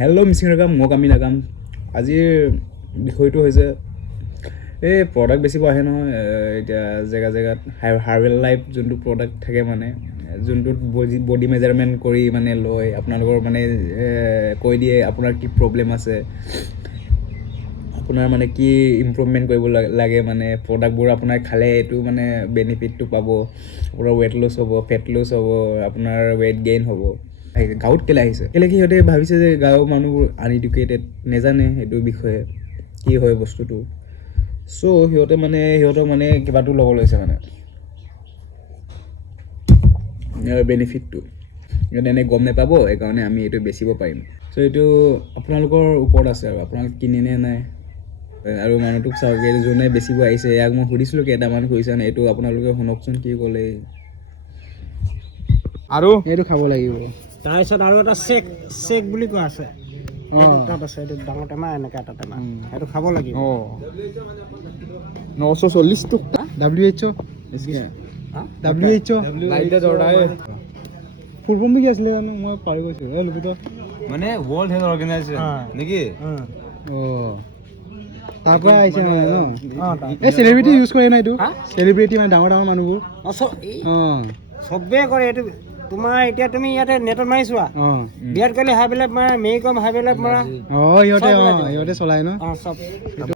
Hello' Mising ৰাগাম মই কামি নাগাম। আজিৰ বিষয়টো হৈছে এই প্ৰডাক্ট বেচিব আহে নহয় এতিয়া জেগাত হাৰ্বেল লাইফ যোনটো প্ৰডাক্ট থাকে মানে যোনটোত বডি মেজাৰমেণ্ট কৰি মানে লয় আপোনালোকৰ মানে কৈ দিয়ে আপোনাৰ কি প্ৰব্লেম আছে, আপোনাৰ মানে কি ইম্প্ৰুভমেণ্ট কৰিব লাগে মানে প্ৰডাক্টবোৰ আপোনাৰ খালে এইটো মানে বেনিফিটটো পাব, আপোনাৰ ৱেট লছ হ'ব, ফেট লছ হ'ব, আপোনাৰ ৱেট গেইন হ'ব। গাঁৱত কেলৈ আহিছে কেলৈ কি সিহঁতে ভাবিছে যে গাঁৱৰ মানুহবোৰ আনএডুকেটেড, নেজানে সেইটো বিষয়ে কি হয় বস্তুটো। চ' সিহঁতৰ মানে কিবাটো ল'ব লৈছে মানে বেনিফিটটো সিহঁতে এনেই গম নাপাব, সেইকাৰণে আমি এইটো বেচিব পাৰিম। চ' এইটো আপোনালোকৰ ওপৰত আছে আৰু আপোনালোক কিনেনে নাই। আৰু মানুহটোক চাওক, যোনে বেচিব আহিছে ইয়াক মই সুধিছিলোঁ কেইটামান কৰিছেনে, এইটো আপোনালোকে শুনকচোন কি ক'লে। আৰু এইটো খাব লাগিব। তাৰপিছত আৰু এটা চেক বুলি কোৱা আছে, তাত আছে এইটো ডাঙৰ টেমা, এনেকৈ এটা টেমা, সেইটো খাব লাগিব। 940 টকা WHO ফুল ফৰ্মটো কি আছিলে জানো, মই পাহৰি গৈছোঁ। মানে ৱৰ্ল্ড হেল্থ অৰ্গেনাইজেশ্যন নেকি? তাৰ পৰা আহিছে মানে ন? এই চেলিব্ৰিটি ইউজ কৰে ন এইটো? চেলিব্ৰিটি মানে ডাঙৰ মানুহবোৰ চবেই কৰে এইটো। তোমাৰ এতিয়া তুমি ইয়াতে নেটত মাৰি চোৱা, বিৰাট কোহলি হাইবেলাইট মাৰা, মেৰি কম হাইবেলাইট মাৰা, সিহঁতে চলাই ন? চব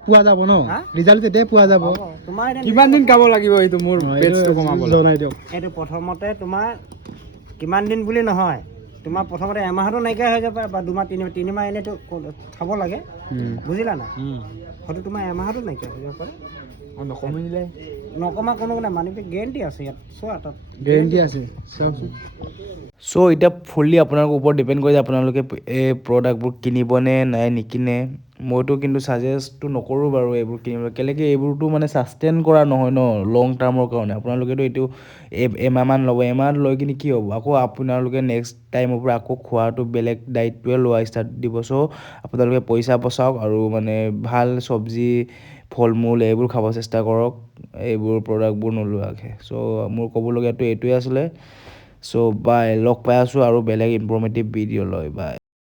পোৱা যাব ন? ৰিজাল্ট তেতিয়াই পোৱা যাব। তোমাৰ কিমান দিন খাব লাগিব এইটো মোৰ পেটটো কমাবলৈ? জনাই দিয়ক। এইটো প্ৰথমতে তোমাৰ কিমান দিন বুলি নহয়, তোমাৰ প্ৰথমতে এমাহতো নাইকিয়া হৈ যাব বা 2 মাহ 3 মাহ এনেইতো খাব লাগে, বুজিলা নাই? হয়তো তোমাৰ এমাহতো নাইকিয়া হৈ যাব পাৰে। নকমা কোনো নাই, মানুহটো গেৰেণ্টি আছে ইয়াত, চোৱা তাত গেৰেণ্টি আছে, চাওকচোন। চ' এতিয়া ফুল্লি আপোনালোকৰ ওপৰত ডিপেণ্ড কৰে যে আপোনালোকে এই প্ৰডাক্টবোৰ কিনিবনে নাই নিকিনে। মইতো কিন্তু ছাজেষ্টটো নকৰোঁ বাৰু এইবোৰ কিনিবলৈ, কেলৈকি এইবোৰতো মানে ছাষ্টেইন কৰা নহয় ন লং টাৰ্মৰ কাৰণে। আপোনালোকেতো এইটো এমাহমান ল'ব, এমাহ লৈ কিনি কি হ'ব, আকৌ আপোনালোকে নেক্সট টাইমৰ পৰা আকৌ খোৱাটো বেলেগ ডাইটটোৱে লোৱা ষ্টাৰ্ট দিব। চ' আপোনালোকে পইচা বচাওক আৰু মানে ভাল চব্জি, ফল মূল এইবোৰ খাব চেষ্টা কৰক, এইবোৰ প্ৰডাক্টবোৰ নোলোৱাকৈ। চ' মোৰ ক'বলগীয়াটো এইটোৱে আছিলে। চ' বাই, লগ পাই আছোঁ আৰু বেলেগ ইনফৰ্মেটিভ ভিডিঅ' লৈ, বাই।